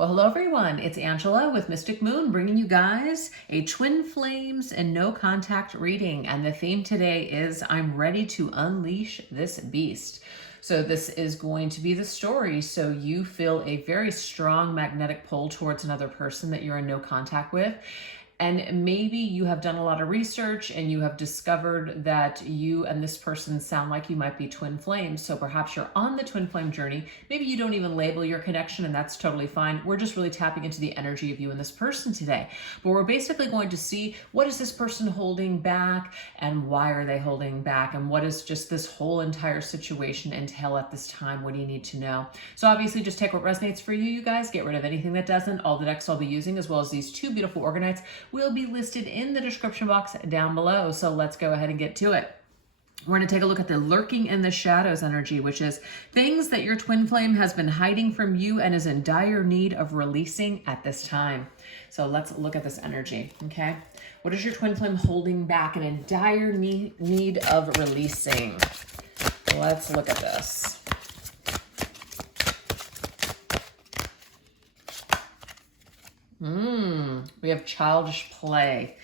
Well, hello everyone. It's Angela with Mystic Moon bringing you guys a twin flames and no contact reading. And the theme today is I'm ready to unleash this beast. So this is going to be the story. So you feel a very strong magnetic pull towards another person that you're in no contact with. And maybe you have done a lot of research and you have discovered that you and this person sound like you might be twin flames. So perhaps you're on the twin flame journey. Maybe you don't even label your connection, and that's totally fine. We're just really tapping into the energy of you and this person today. But we're basically going to see, what is this person holding back and why are they holding back? And what does just this whole entire situation entail at this time? What do you need to know? So obviously just take what resonates for you, you guys. Get rid of anything that doesn't. All the decks I'll be using, as well as these two beautiful organites, will be listed in the description box down below. So let's go ahead and get to it. We're going to take a look at the lurking in the shadows energy, which is things that your twin flame has been hiding from you and is in dire need of releasing at this time. So let's look at this energy, okay? What is your twin flame holding back and in dire need of releasing? Let's look at this. We have childish play.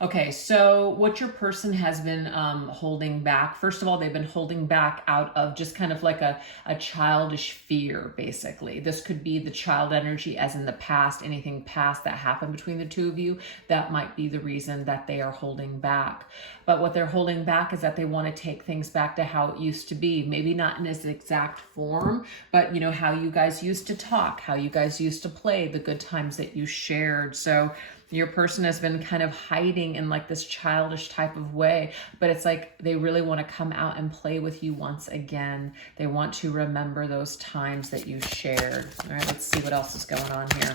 Okay, so what your person has been holding back, first of all, they've been holding back out of just kind of like a childish fear, basically. This could be the child energy as in the past, anything past that happened between the two of you. That might be the reason that they are holding back. But what they're holding back is that they want to take things back to how it used to be. Maybe not in its exact form, but you know, how you guys used to talk, how you guys used to play, the good times that you shared. So your person has been kind of hiding in like this childish type of way, but it's like they really want to come out and play with you once again. They want to remember those times that you shared. All right, let's see what else is going on here.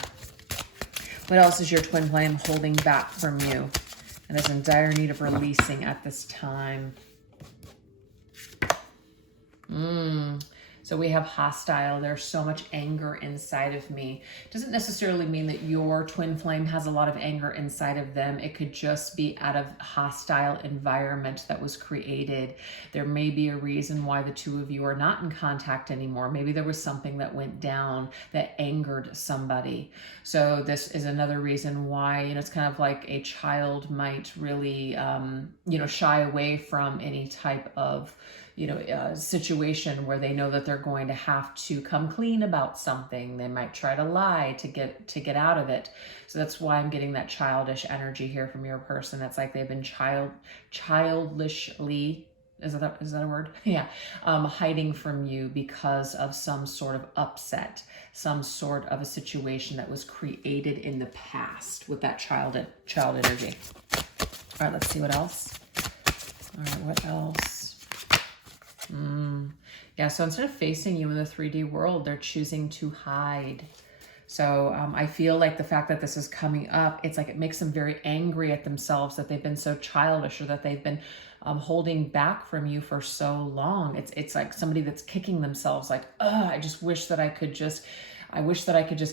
What else is your twin flame holding back from you and is in dire need of releasing at this time? So we have hostile. There's so much anger inside of me. Doesn't necessarily mean that your twin flame has a lot of anger inside of them. It could just be out of hostile environment that was created. There may be a reason why the two of you are not in contact anymore. Maybe there was something that went down that angered somebody. So this is another reason why, you know, it's kind of like a child might really, you know, shy away from any type of, you know, situation where they know that they're going to have to come clean about something. They might try to lie to get out of it. So that's why I'm getting that childish energy here from your person. It's like they've been childishly, is that a word? Yeah. Hiding from you because of some sort of upset, some sort of a situation that was created in the past with that child energy. All right, let's see what else. All right, what else? Yeah, so instead of facing you in the 3D world, they're choosing to hide. So I feel like the fact that this is coming up, it's like it makes them very angry at themselves that they've been so childish, or that they've been holding back from you for so long. It's like somebody that's kicking themselves like, I just wish that I could just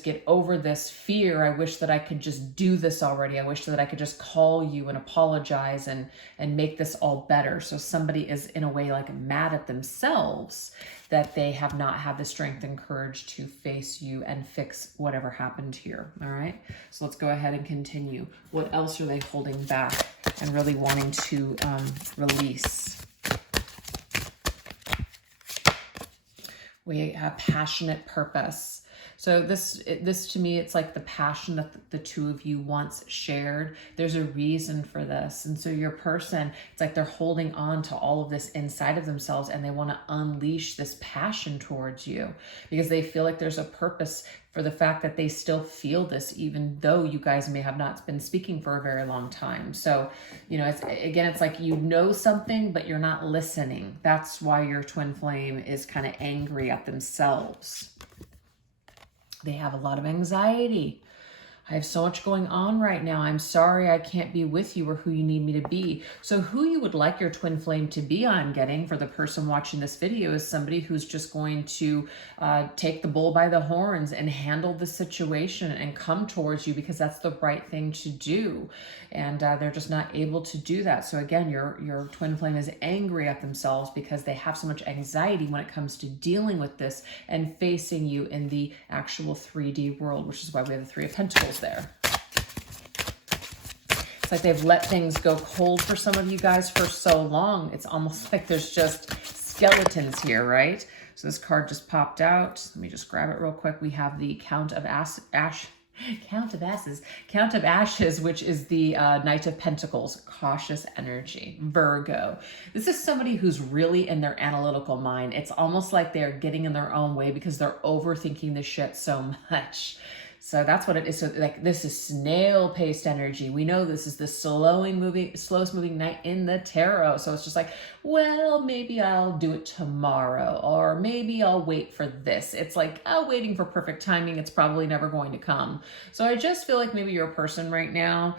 get over this fear. I wish that I could just do this already. I wish that I could just call you and apologize and make this all better. So somebody is in a way like mad at themselves that they have not had the strength and courage to face you and fix whatever happened here. All right. So let's go ahead and continue. What else are they holding back and really wanting to release? We have passionate purpose. So this to me, it's like the passion that the two of you once shared. There's a reason for this. And so your person, it's like they're holding on to all of this inside of themselves, and they want to unleash this passion towards you because they feel like there's a purpose for the fact that they still feel this, even though you guys may have not been speaking for a very long time. So, you know, it's like you know something, but you're not listening. That's why your twin flame is kind of angry at themselves. They have a lot of anxiety. I have so much going on right now. I'm sorry I can't be with you or who you need me to be. So who you would like your twin flame to be, I'm getting for the person watching this video, is somebody who's just going to take the bull by the horns and handle the situation and come towards you because that's the right thing to do. And they're just not able to do that. So again, your twin flame is angry at themselves because they have so much anxiety when it comes to dealing with this and facing you in the actual 3D world, which is why we have the Three of Pentacles there. It's like they've let things go cold for some of you guys for so long. It's almost like there's just skeletons here, right? So this card just popped out. Let me just grab it real quick. We have the Count of Ashes, which is the Knight of Pentacles, cautious energy, Virgo. This is somebody who's really in their analytical mind. It's almost like they're getting in their own way because they're overthinking the shit so much. So that's what it is. So like this is snail-paced energy. We know this is the slowest moving night in the tarot. So it's just like, well, maybe I'll do it tomorrow, or maybe I'll wait for this. It's like, oh, waiting for perfect timing. It's probably never going to come. So I just feel like maybe you're a person right now,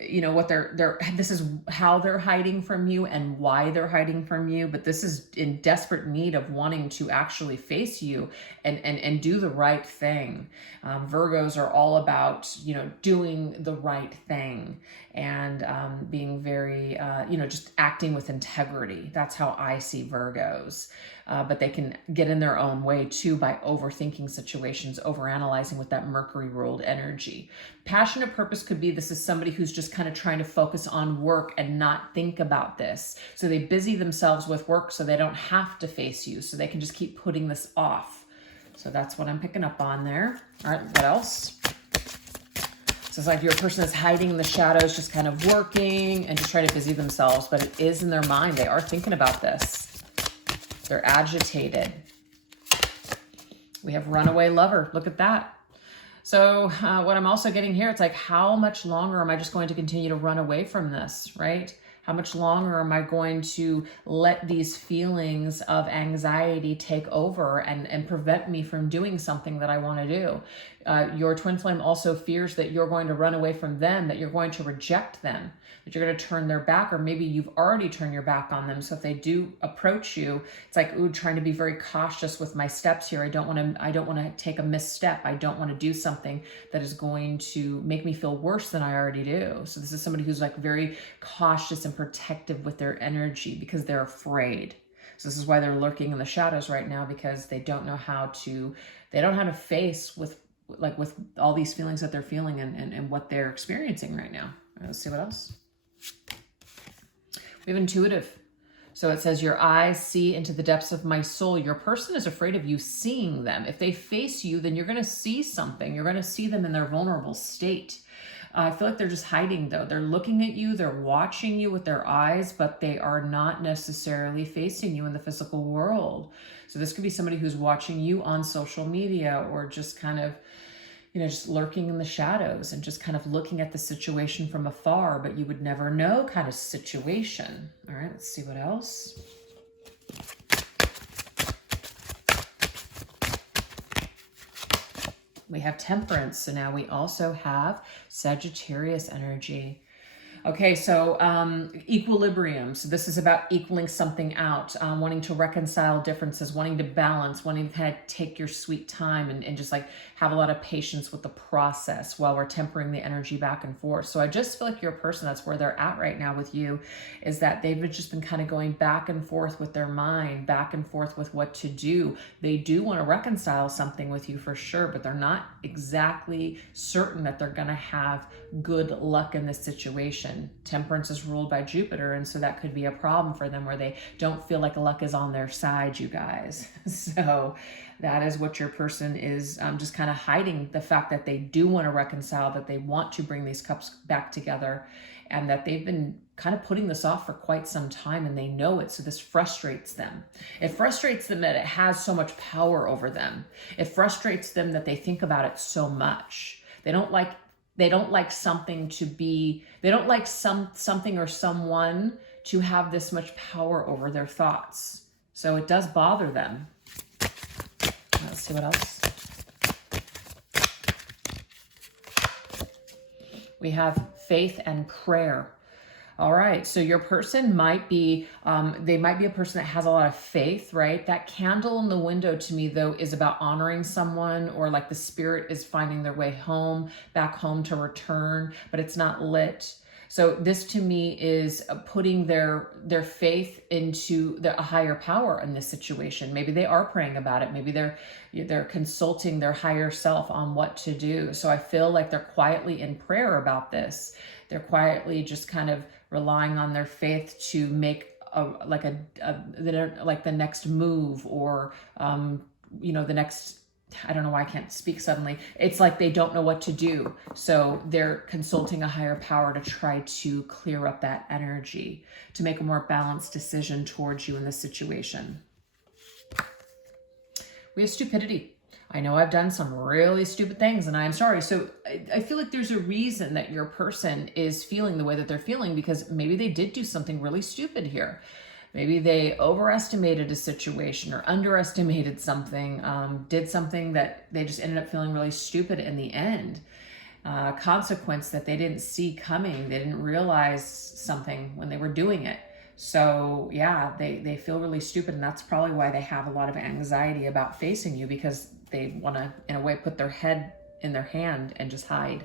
you know, what this is how they're hiding from you and why they're hiding from you, but this is in desperate need of wanting to actually face you and do the right thing. Virgos are all about, you know, doing the right thing and being very, you know, just acting with integrity. That's how I see Virgos. But they can get in their own way too by overthinking situations, overanalyzing with that Mercury ruled energy. Passionate purpose could be this is somebody who's just kind of trying to focus on work and not think about this. So they busy themselves with work so they don't have to face you. So they can just keep putting this off. So that's what I'm picking up on there. All right, what else? So it's like your person is hiding in the shadows, just kind of working and just trying to busy themselves, but it is in their mind. They are thinking about this. They're agitated. We have runaway lover. Look at that. So what I'm also getting here, it's like, how much longer am I just going to continue to run away from this, right? How much longer am I going to let these feelings of anxiety take over and prevent me from doing something that I want to do? Your twin flame also fears that you're going to run away from them, that you're going to reject them, that you're going to turn their back, or maybe you've already turned your back on them. So if they do approach you, it's like, ooh, trying to be very cautious with my steps here. I don't want to take a misstep. I don't want to do something that is going to make me feel worse than I already do. So this is somebody who's like very cautious and protective with their energy because they're afraid. So this is why they're lurking in the shadows right now, because they don't know how to face with all these feelings that they're feeling and what they're experiencing right now. Let's see what else. We have intuitive. So it says, your eyes see into the depths of my soul. Your person is afraid of you seeing them. If they face you, then you're going to see something. You're going to see them in their vulnerable state. I feel like they're just hiding though. They're looking at you, they're watching you with their eyes, but they are not necessarily facing you in the physical world. So this could be somebody who's watching you on social media, or just kind of, you know, just lurking in the shadows and just kind of looking at the situation from afar, but you would never know kind of situation. All right, let's see what else. We have temperance. So now we also have Sagittarius energy. Okay, so equilibrium. So this is about equaling something out, wanting to reconcile differences, wanting to balance, wanting to kind of take your sweet time and just like have a lot of patience with the process while we're tempering the energy back and forth. So I just feel like your person, that's where they're at right now with you, is that they've just been kind of going back and forth with their mind, back and forth with what to do. They do want to reconcile something with you for sure, but they're not exactly certain that they're going to have good luck in this situation. Temperance is ruled by Jupiter, and so that could be a problem for them where they don't feel like luck is on their side, you guys. So that is what your person is just kind of hiding, the fact that they do want to reconcile, that they want to bring these cups back together, and that they've been kind of putting this off for quite some time, and they know it. So this frustrates them. It frustrates them that it has so much power over them. It frustrates them that they think about it so much. They don't like something to be, they don't like something or someone to have this much power over their thoughts. So it does bother them. Let's see what else. We have faith and prayer. All right, so your person might be, they might be a person that has a lot of faith, right? That candle in the window to me, though, is about honoring someone, or like the spirit is finding their way home, back home to return, but it's not lit. So this to me is putting their faith into a higher power in this situation. Maybe they are praying about it. Maybe they're consulting their higher self on what to do. So I feel like they're quietly in prayer about this. They're quietly just kind of relying on their faith to make the next move, or the next, I don't know why I can't speak suddenly. It's like they don't know what to do. So they're consulting a higher power to try to clear up that energy, to make a more balanced decision towards you in this situation. We have stupidity. I know I've done some really stupid things and I'm sorry. So I feel like there's a reason that your person is feeling the way that they're feeling, because maybe they did do something really stupid here. Maybe they overestimated a situation or underestimated something, did something that they just ended up feeling really stupid in the end. Consequence that they didn't see coming. They didn't realize something when they were doing it. So yeah, they feel really stupid, and that's probably why they have a lot of anxiety about facing you, because they want to, in a way, put their head in their hand and just hide.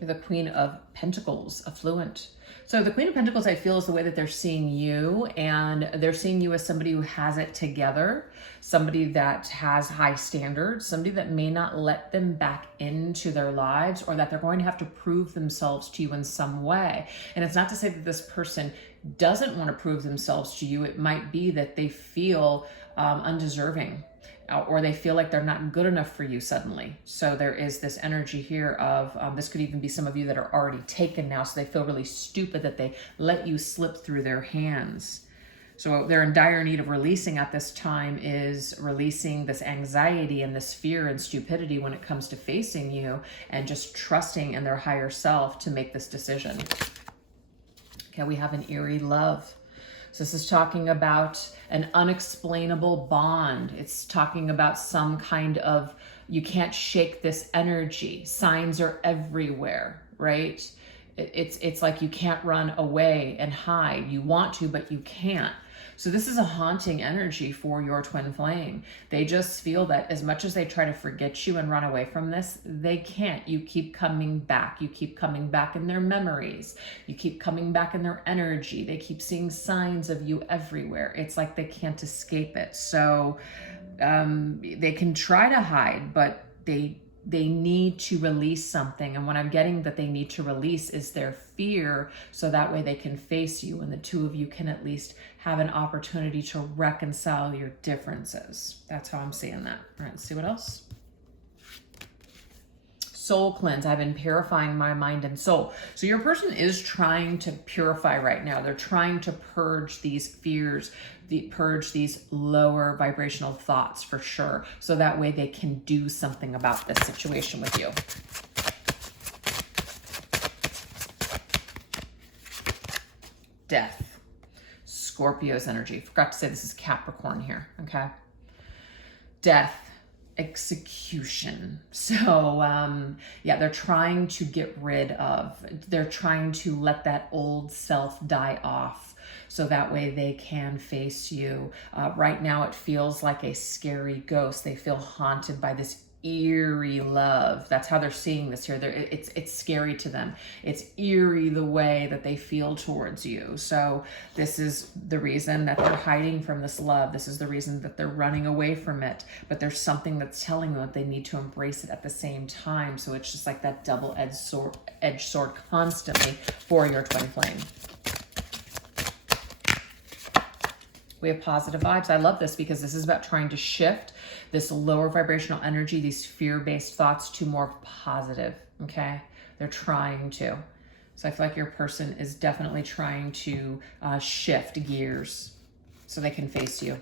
The Queen of Pentacles, affluent. So the Queen of Pentacles, I feel, is the way that they're seeing you, and they're seeing you as somebody who has it together, somebody that has high standards, somebody that may not let them back into their lives, or that they're going to have to prove themselves to you in some way. And it's not to say that this person doesn't want to prove themselves to you. It might be that they feel undeserving, or they feel like they're not good enough for you suddenly. So there is this energy here of, this could even be some of you that are already taken now, so they feel really stupid that they let you slip through their hands. So they're in dire need of releasing at this time, is releasing this anxiety and this fear and stupidity when it comes to facing you, and just trusting in their higher self to make this decision. Okay, we have an eerie love. So this is talking about an unexplainable bond. It's talking about some kind of, you can't shake this energy. Signs are everywhere, right? It's like you can't run away and hide. You want to, but you can't. So this is a haunting energy for your twin flame. They just feel that as much as they try to forget you and run away from this, they can't. You keep coming back. You keep coming back in their memories. You keep coming back in their energy. They keep seeing signs of you everywhere. It's like they can't escape it. So they can try to hide, but they need to release something. And what I'm getting that they need to release is their fear, so that way they can face you, and the two of you can at least have an opportunity to reconcile your differences. That's how I'm seeing that. All right, let's see what else. Soul cleanse. I've been purifying my mind and soul. So your person is trying to purify right now. They're trying to purge these fears, purge these lower vibrational thoughts for sure. So that way they can do something about this situation with you. Death. Scorpio's energy. Forgot to say this is Capricorn here, okay? Death. Execution. So yeah, they're trying to get rid of, they're trying to let that old self die off, so that way they can face you. Right now it feels like a scary ghost. They feel haunted by this eerie love. That's how they're seeing this here. It's scary to them. It's eerie the way that they feel towards you. So this is the reason that they're hiding from this love. This is the reason that they're running away from it. But there's something that's telling them that they need to embrace it at the same time. So it's just like that double-edged sword constantly for your twin flame. We have positive vibes. I love this, because this is about trying to shift this lower vibrational energy, these fear-based thoughts, to more positive, okay? They're trying to. So I feel like your person is definitely trying to shift gears so they can face you.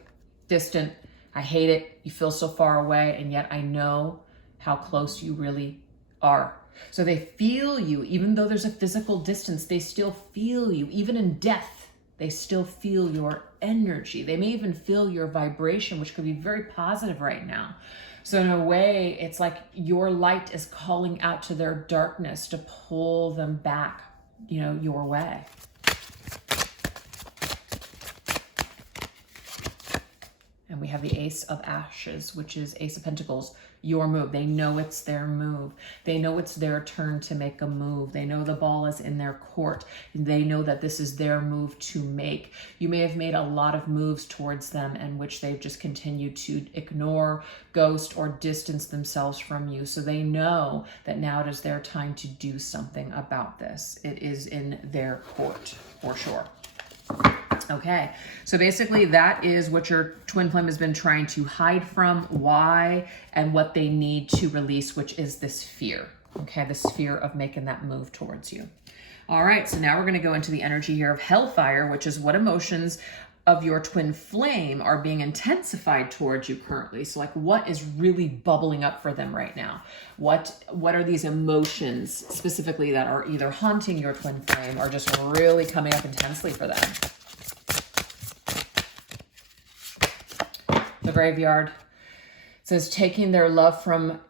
Distant. I hate it. You feel so far away, and yet I know how close you really are. So they feel you. Even though there's a physical distance, they still feel you. Even in death, they still feel your energy. They may even feel your vibration, which could be very positive right now. So in a way, it's like your light is calling out to their darkness to pull them back, you know, your way. And we have the Ace of Ashes, which is Ace of Pentacles, your move. They know it's their move. They know it's their turn to make a move. They know the ball is in their court. They know that this is their move to make. You may have made a lot of moves towards them in which they've just continued to ignore, ghost, or distance themselves from you. So they know that now it is their time to do something about this. It is in their court, for sure. Okay, so basically that is what your twin flame has been trying to hide from, why, and what they need to release, which is this fear. Okay, this fear of making that move towards you. All right, so now we're going to go into the energy here of Hellfire, which is what emotions of your twin flame are being intensified towards you currently. So like what is really bubbling up for them right now? What are these emotions specifically that are either haunting your twin flame or just really coming up intensely for them? The Graveyard says taking their love from,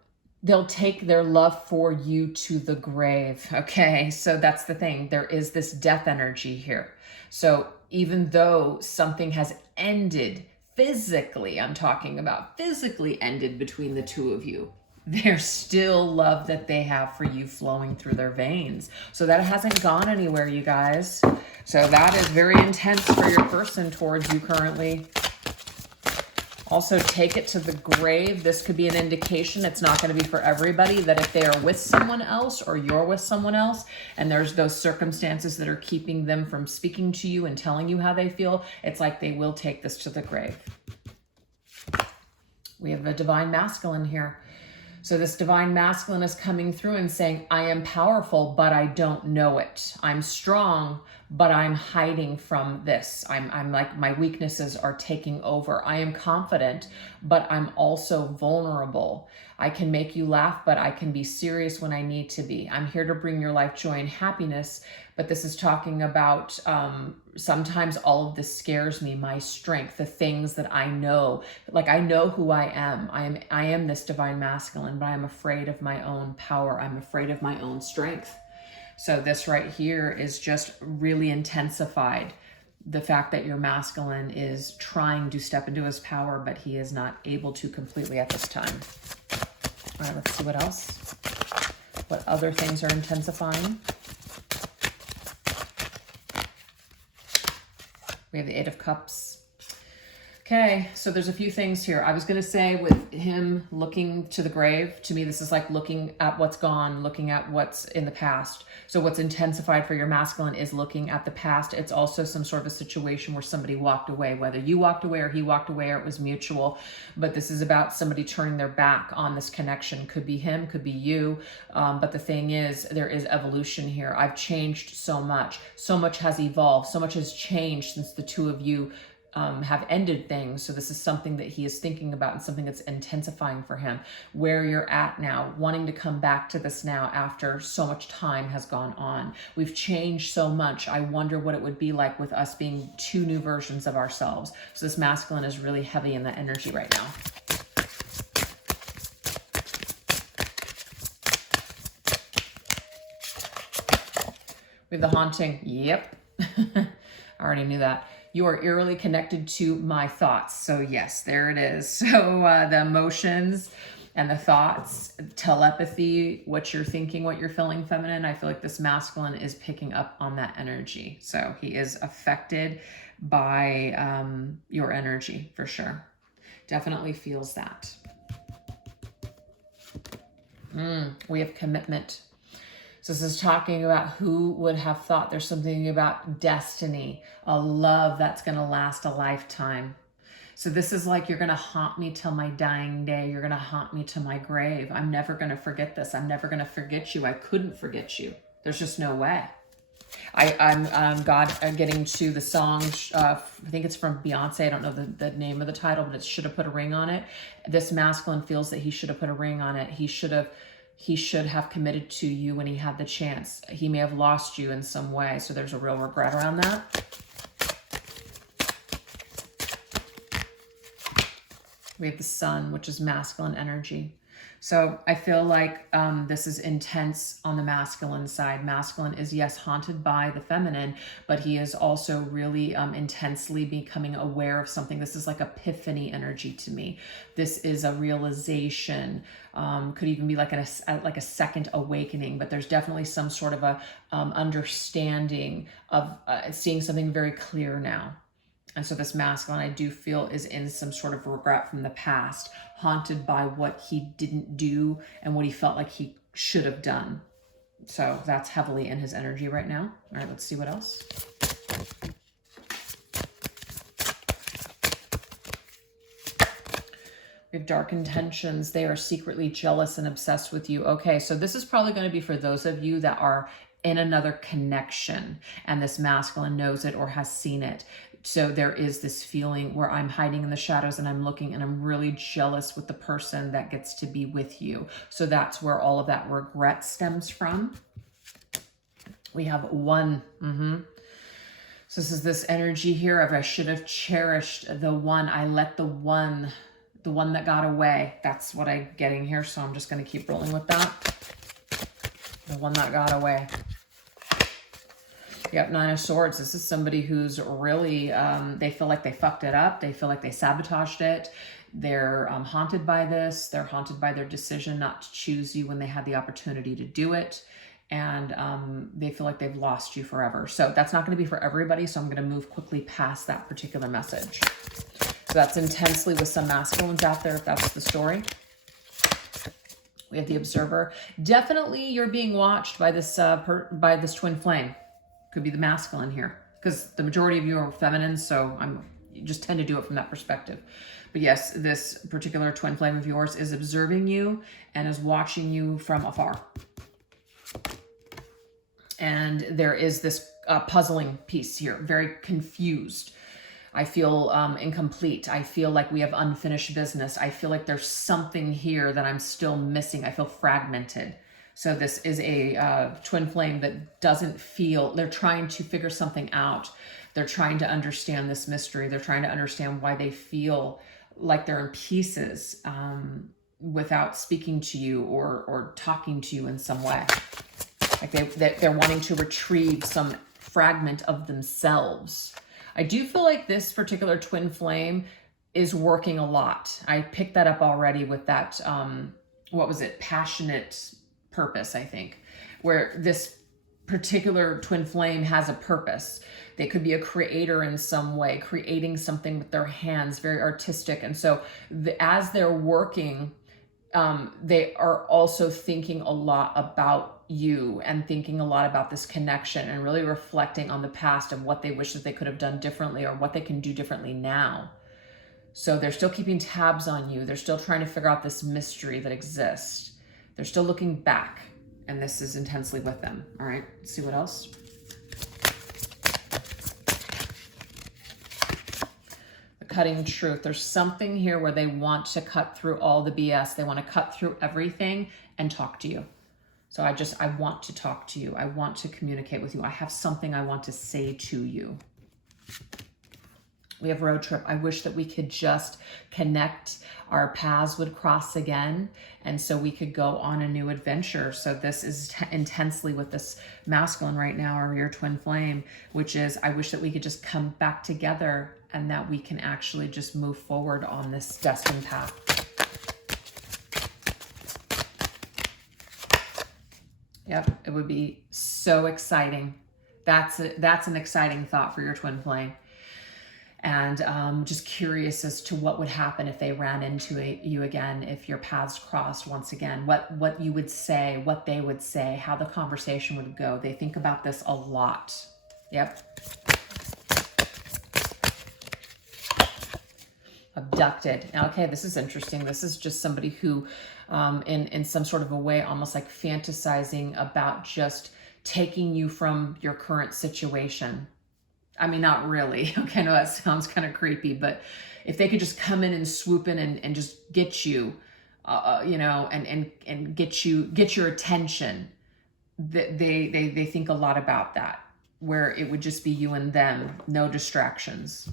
they'll take their love for you to the grave. Okay, so that's the thing. There is this death energy here. So even though something has ended physically, I'm talking about physically ended between the two of you, there's still love that they have for you flowing through their veins. So that hasn't gone anywhere, you guys. So that is very intense for your person towards you currently. Also, take it to the grave. This could be an indication, it's not going to be for everybody, that if they are with someone else or you're with someone else and there's those circumstances that are keeping them from speaking to you and telling you how they feel, it's like they will take this to the grave. We have a Divine Masculine here. So this Divine Masculine is coming through and saying, I am powerful, but I don't know it. I'm strong, but I'm hiding from this. I'm like, my weaknesses are taking over. I am confident, but I'm also vulnerable. I can make you laugh, but I can be serious when I need to be. I'm here to bring your life joy and happiness, but this is talking about sometimes all of this scares me, my strength, the things that I know. Like I know who I am. I am this Divine Masculine, but I'm afraid of my own power. I'm afraid of my own strength. So this right here is just really intensified. The fact that your masculine is trying to step into his power, but he is not able to completely at this time. All right, let's see what else. What other things are intensifying? We have the Eight of Cups. Okay, so there's a few things here. I was going to say with him looking to the grave, to me this is like looking at what's gone, looking at what's in the past. So what's intensified for your masculine is looking at the past. It's also some sort of a situation where somebody walked away, whether you walked away or he walked away or it was mutual. But this is about somebody turning their back on this connection. Could be him, could be you. But the thing is, there is evolution here. I've changed so much. So much has evolved. So much has changed since the two of you have ended things. So this is something that he is thinking about and something that's intensifying for him. Where you're at now, wanting to come back to this now after so much time has gone on. We've changed so much. I wonder what it would be like with us being two new versions of ourselves. So this masculine is really heavy in that energy right now. We have the Haunting. Yep. I already knew that. You are eerily connected to my thoughts. So yes, there it is. So the emotions and the thoughts, telepathy, what you're thinking, what you're feeling feminine. I feel like this masculine is picking up on that energy. So he is affected by your energy for sure. Definitely feels that. We have Commitment. So this is talking about who would have thought. There's something about destiny, a love that's going to last a lifetime. So this is like, you're going to haunt me till my dying day. You're going to haunt me to my grave. I'm never going to forget this. I'm never going to forget you. I couldn't forget you. There's just no way. I'm getting to the song, I think it's from Beyonce. I don't know the name of the title, but it Should Have Put a Ring on It. This masculine feels that he should have put a ring on it. He should have committed to you when he had the chance. He may have lost you in some way. So there's a real regret around that. We have the sun, which is masculine energy. So I feel like this is intense on the masculine side. Masculine is, yes, haunted by the feminine, but he is also really intensely becoming aware of something. This is like epiphany energy to me. This is a realization. Could even be like a second awakening, but there's definitely some sort of a understanding of seeing something very clear now. And so this masculine, I do feel, is in some sort of regret from the past, haunted by what he didn't do and what he felt like he should have done. So that's heavily in his energy right now. All right, let's see what else. We have dark intentions. They are secretly jealous and obsessed with you. Okay, so this is probably going to be for those of you that are in another connection and this masculine knows it or has seen it. So there is this feeling where I'm hiding in the shadows and I'm looking and I'm really jealous with the person that gets to be with you. So that's where all of that regret stems from. We have one. So this is this energy here of I should have cherished the one. I let the one that got away. That's what I'm getting here. So I'm just going to keep rolling with that. The one that got away. Yep, Nine of Swords. This is somebody who's really, they feel like they fucked it up. They feel like they sabotaged it. They're haunted by this. They're haunted by their decision not to choose you when they had the opportunity to do it. And they feel like they've lost you forever. So that's not going to be for everybody. So I'm going to move quickly past that particular message. So that's intensely with some masculines out there, if that's the story. We have the Observer. Definitely you're being watched by this twin flame. Could be the masculine here, because the majority of you are feminine, so you just tend to do it from that perspective. But yes, this particular twin flame of yours is observing you and is watching you from afar. And there is this puzzling piece here, very confused. I feel incomplete. I feel like we have unfinished business. I feel like there's something here that I'm still missing. I feel fragmented. So this is a twin flame that doesn't feel, they're trying to figure something out. They're trying to understand this mystery. They're trying to understand why they feel like they're in pieces without speaking to you or talking to you in some way. Like they're wanting to retrieve some fragment of themselves. I do feel like this particular twin flame is working a lot. I picked that up already with that, what was it? Passionate purpose, I think, where this particular twin flame has a purpose. They could be a creator in some way, creating something with their hands, very artistic. And so as they're working, they are also thinking a lot about you and thinking a lot about this connection and really reflecting on the past and what they wish that they could have done differently or what they can do differently now. So they're still keeping tabs on you. They're still trying to figure out this mystery that exists. They're still looking back, and this is intensely with them. All right, let's see what else. The cutting truth. There's something here where they want to cut through all the BS. They want to cut through everything and talk to you. So I want to talk to you. I want to communicate with you. I have something I want to say to you. We have road trip. I wish that we could just connect. Our paths would cross again. And so we could go on a new adventure. So this is intensely with this masculine right now, or your twin flame, which is, I wish that we could just come back together and that we can actually just move forward on this destined path. Yep, it would be so exciting. That's an exciting thought for your twin flame. And just curious as to what would happen if they ran into you again, if your paths crossed once again, what you would say, what they would say, how the conversation would go. They think about this a lot. Yep. Abducted. Now, okay, this is interesting. This is just somebody who, in some sort of a way, almost like fantasizing about just taking you from your current situation. I mean, not really. Okay, no, that sounds kind of creepy, but if they could just come in and swoop in and just get you, you know, and get your attention, they think a lot about that, where it would just be you and them, no distractions.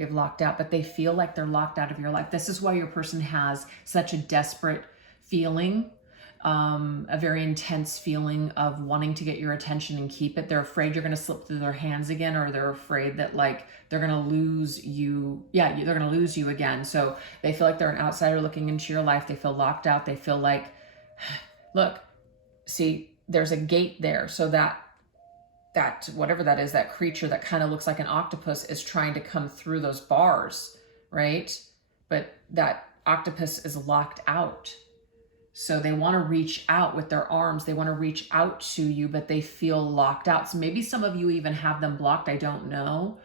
We have locked out, but they feel like they're locked out of your life. This is why your person has such a desperate feeling, a very intense feeling of wanting to get your attention and keep it. They're afraid you're going to slip through their hands again, or they're afraid that like they're going to lose you. Yeah, they're going to lose you again. So they feel like they're an outsider looking into your life. They feel locked out. They feel like, look, see, there's a gate there. So that whatever that is, that creature that kind of looks like an octopus is trying to come through those bars, right? But that octopus is locked out. So they want to reach out with their arms. They want to reach out to you, but they feel locked out. So maybe some of you even have them blocked. I don't know.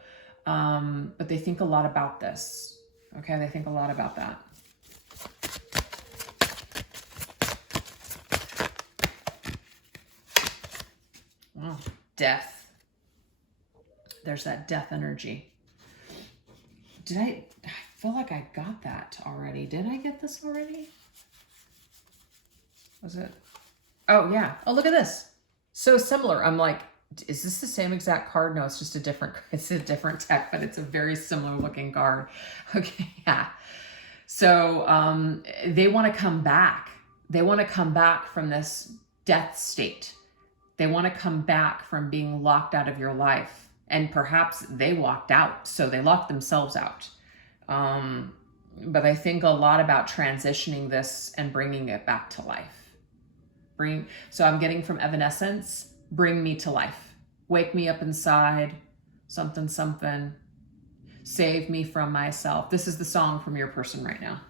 But they think a lot about this. Okay, they think a lot about that. Wow. Death. There's that death energy. I feel like I got that already. Did I get this already? Was it? Oh, yeah. Oh, look at this. So similar. I'm like, is this the same exact card? No, it's just it's a different deck, but it's a very similar looking card. Okay, yeah. So they want to come back. They want to come back from this death state. They want to come back from being locked out of your life. And perhaps they walked out, so they locked themselves out. But I think a lot about transitioning this and bringing it back to life. So I'm getting from Evanescence, bring me to life. Wake me up inside, something, something. Save me from myself. This is the song from your person right now.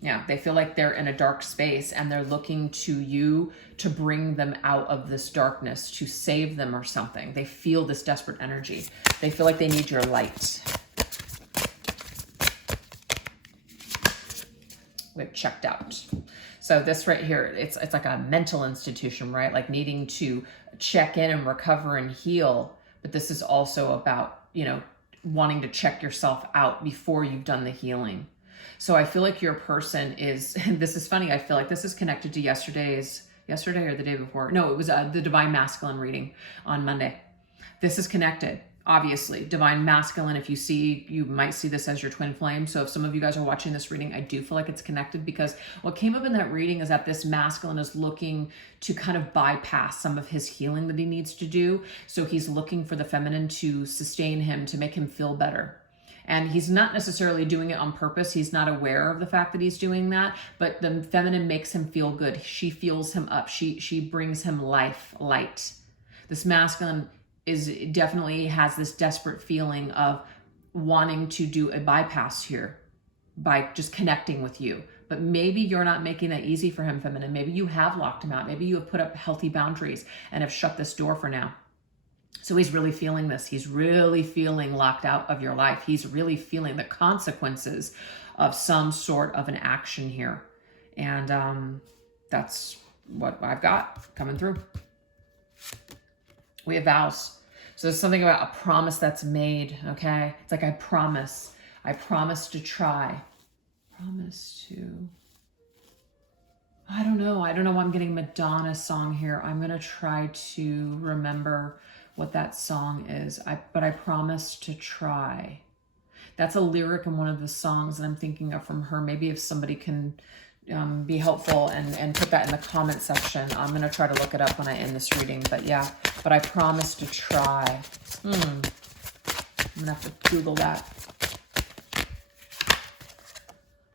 Yeah, they feel like they're in a dark space and they're looking to you to bring them out of this darkness, to save them or something. They feel this desperate energy. They feel like they need your light. We've checked out. So this right here, it's like a mental institution, right? Like needing to check in and recover and heal. But this is also about, wanting to check yourself out before you've done the healing. So I feel like your person is, and this is funny, I feel like this is connected to yesterday or the day before. No, it was the Divine Masculine reading on Monday. This is connected, obviously. Divine Masculine, you might see this as your twin flame. So if some of you guys are watching this reading, I do feel like it's connected because what came up in that reading is that this masculine is looking to kind of bypass some of his healing that he needs to do. So he's looking for the feminine to sustain him, to make him feel better. And he's not necessarily doing it on purpose. He's not aware of the fact that he's doing that, but the feminine makes him feel good. She fuels him up. She brings him life, light. This masculine definitely has this desperate feeling of wanting to do a bypass here by just connecting with you. But maybe you're not making that easy for him, feminine. Maybe you have locked him out. Maybe you have put up healthy boundaries and have shut this door for now. So he's really feeling this. He's really feeling locked out of your life. He's really feeling the consequences of some sort of an action here. And that's what I've got coming through. We have vows. So there's something about a promise that's made, okay? It's like I promise to try. I don't know why I'm getting Madonna's song here. I'm going to try to remember what that song is. But I promise to try. That's a lyric in one of the songs that I'm thinking of from her. Maybe if somebody can be helpful and put that in the comment section. I'm going to try to look it up when I end this reading. But yeah, but I promise to try. I'm going to have to Google that.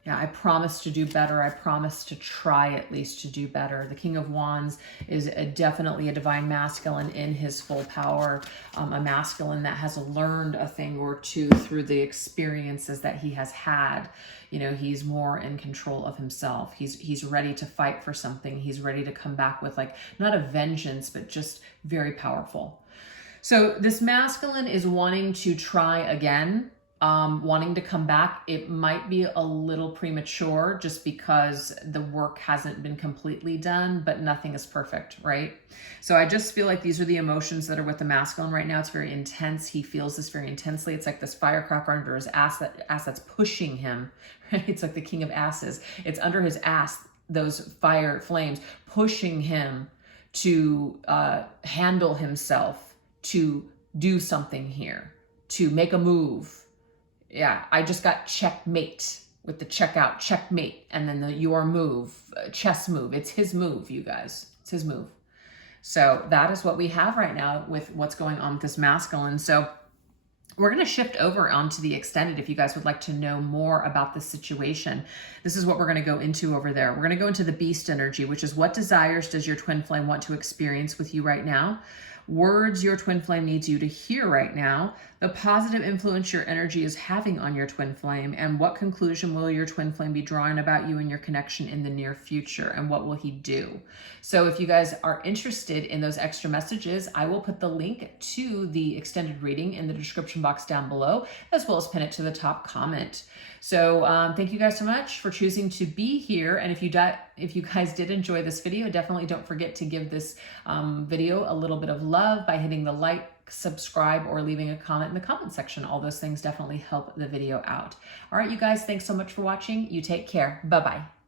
Yeah, I promise to do better. I promise to try at least to do better. The King of Wands is definitely a divine masculine in his full power, a masculine that has learned a thing or two through the experiences that he has had. He's more in control of himself. He's ready to fight for something. He's ready to come back with not a vengeance, but just very powerful. So this masculine is wanting to try again. Wanting to come back. It might be a little premature just because the work hasn't been completely done, but nothing is perfect, right? So I just feel like these are the emotions that are with the masculine right now. It's very intense. He feels this very intensely. It's like this firecracker under his ass that's pushing him, right? It's like the king of asses. It's under his ass, those fire flames pushing him to handle himself, to do something here, to make a move. Yeah, I just got checkmate with the checkout, checkmate, and then the your move, chess move. It's his move, you guys. It's his move. So that is what we have right now with what's going on with this masculine. So we're going to shift over onto the extended if you guys would like to know more about this situation. This is what we're going to go into over there. We're going to go into the beast energy, which is what desires does your twin flame want to experience with you right now? Words your twin flame needs you to hear right now, the positive influence your energy is having on your twin flame, and what conclusion will your twin flame be drawing about you and your connection in the near future, and what will he do? So if you guys are interested in those extra messages, I will put the link to the extended reading in the description box down below, as well as pin it to the top comment. So thank you guys so much for choosing to be here. And if you guys did enjoy this video, definitely don't forget to give this video a little bit of love by hitting the like, subscribe, or leaving a comment in the comment section. All those things definitely help the video out. All right, you guys, thanks so much for watching. You take care. Bye-bye.